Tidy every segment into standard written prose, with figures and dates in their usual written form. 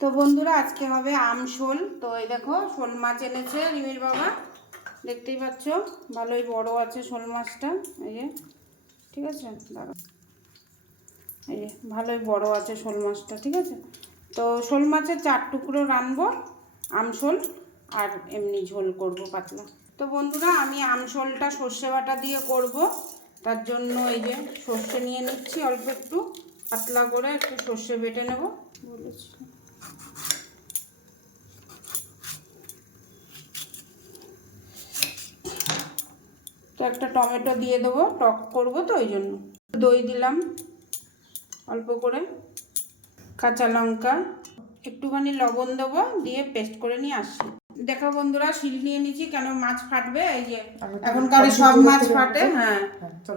তো বন্ধুরা আজকে হবে আমশোল। তো এই দেখো শোল মাছ এনেছে রিমির বাবা, দেখতেই পাচ্ছ ভালোই বড় আছে শোল মাছটা। এই যে ঠিক আছে, দাঁড়াও, এই যে ভালোই বড় আছে শোল মাছটা, ঠিক আছে। তো শোল মাছের 4 টুকরো রানবো আমশোল, আর এমনি ঝোল করব পাতলা। তো বন্ধুরা আমি আমশোলটা সর্ষে বাটা দিয়ে করব, তার জন্য এই যে সর্ষে নিয়ে নিচ্ছি অল্প একটু, পাতলা করে একটু সর্ষে বেটে নেব বলেছি। তো একটা টমেটো দিয়ে দেবো, টক করব তো ওই জন্য। দই দিলাম অল্প করে, কাঁচা লঙ্কা, একটুখানি লবণ দেবো, দিয়ে পেস্ট করে নিয়ে আসছি। দেখো বন্ধুরা শিল নিয়ে নিচ্ছি, কেন মাছ ফাটবে, এই যে এখনকার সব মাছ ফাটে। হ্যাঁ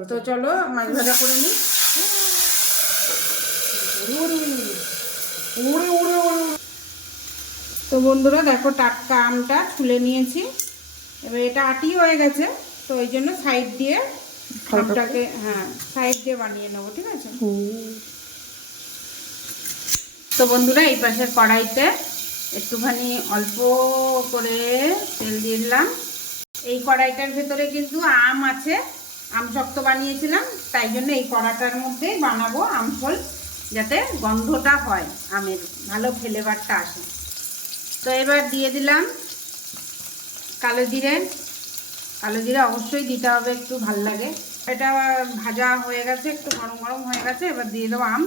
তো চলো মাছ ভাজা করে নিই। তো বন্ধুরা দেখো টাটকা আমটা ছুলে নিয়েছি, এবার এটা আটি হয়ে গেছে, তো ওই জন্য সাইড দিয়ে আমটাকে সাইড দিয়ে বানিয়ে নেবো, ঠিক আছে। তো বন্ধুরা এই পাশের কড়াইতে একটুখানি অল্প করে তেল দিয়ে দিলাম। এই কড়াইটার ভেতরে কিন্তু আম আছে, আম শক্ত বানিয়েছিলাম, তাই জন্য এই কড়াটার মধ্যেই বানাবো আমশোল, যাতে গন্ধটা হয় আমের, ভালো ফ্লেভারটা আসে। তো এবার দিয়ে দিলাম কালো জিরে। কালো জিরে অবশ্যই দিতে হবে, একটু ভাল লাগে। এটা ভাজা হয়ে গেছে, একটু গরম গরম হয়ে গেছে, এবার দিয়ে দেবো আম।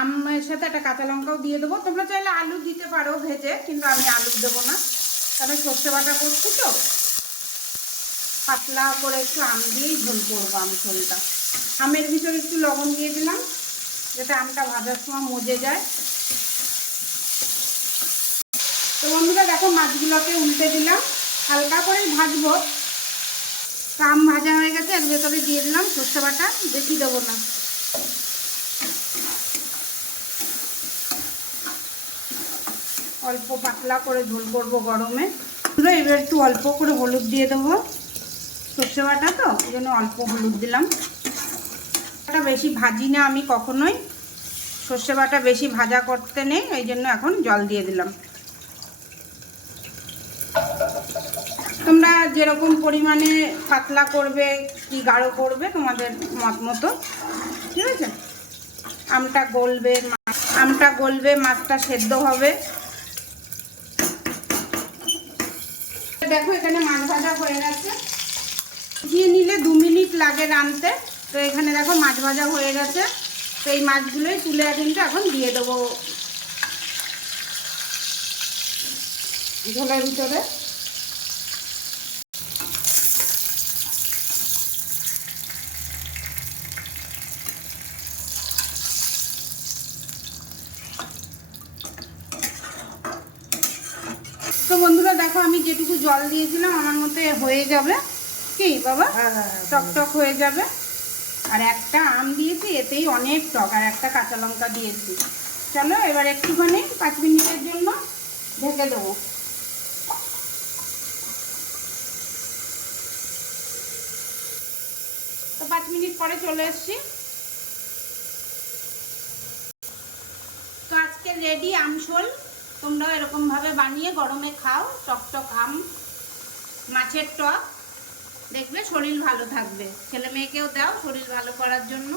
আমের সাথে একটা কাঁচা লঙ্কাও দিয়ে দেবো, তোমরা চাইলে আলু দিতে পারো ভেজে, কিন্তু আমি আলু দেবো না, কারণ সর্ষে বাটা করছি তো। পাতলা করে একটু আম দিয়েই ঝোল করবো আমশোলটা। আমের ভিতরে একটু লবণ দিয়ে দিলাম, যাতে আমটা ভাজার সময় মজে যায়। তো বন্ধুরা দেখো মাছগুলোকে উল্টে দিলাম, হালকা করে ভাজবো। আম ভাজা হয়ে গেছে, এর ভেতরে দিয়ে দিলাম সর্ষে বাটা, বেশি দেবো না। অল্প পাতলা করে ঝোল করবো গরমে। এবার একটু অল্প করে হলুদ দিয়ে দেবো, সর্ষে বাটা তো এই জন্য অল্প হলুদ দিলাম। এটা বেশি ভাজি না আমি কখনোই, সর্ষে বাটা বেশি ভাজা করতে নেই, এই জন্য এখন জল দিয়ে দিলাম। তোমরা যেরকম পরিমাণে পাতলা করবে কি গাঢ় করবে তোমাদের মত মতো, ঠিক আছে। আমটা গলবে, মাছটা সেদ্ধ হবে। দেখো এখানে মাছ ভাজা হয়ে গেছে, দিয়ে নিলে 2 মিনিট লাগে রানতে। তো এখানে দেখো মাছ ভাজা হয়ে গেছে, তো এই মাছগুলোই তুলে কিন্তু এখন দিয়ে দেবো ঝোলের ভিতরে। তো বন্ধুরা দেখো আমি যেটুকু জল দিয়েছিলাম আমার মতে হয়ে যাবে, কি বাবা, টকটক হয়ে যাবে। আর একটা আম দিয়েছি, এতেই অনেক টক, আর একটা কাঁচা লঙ্কা দিয়েছি। চলো এবার একটুখানি 5 মিনিটের জন্য ঢেকে দেবো। তো 5 মিনিট পরে চলে এসছি। তো আজকে রেডি আমশোল, তোমরাও এরকমভাবে বানিয়ে গরমে খাও। টকটক আম, মাছের টক, দেখবে শরীর ভালো থাকবে। ছেলে মেয়েকেও দাও শরীর ভালো করার জন্য।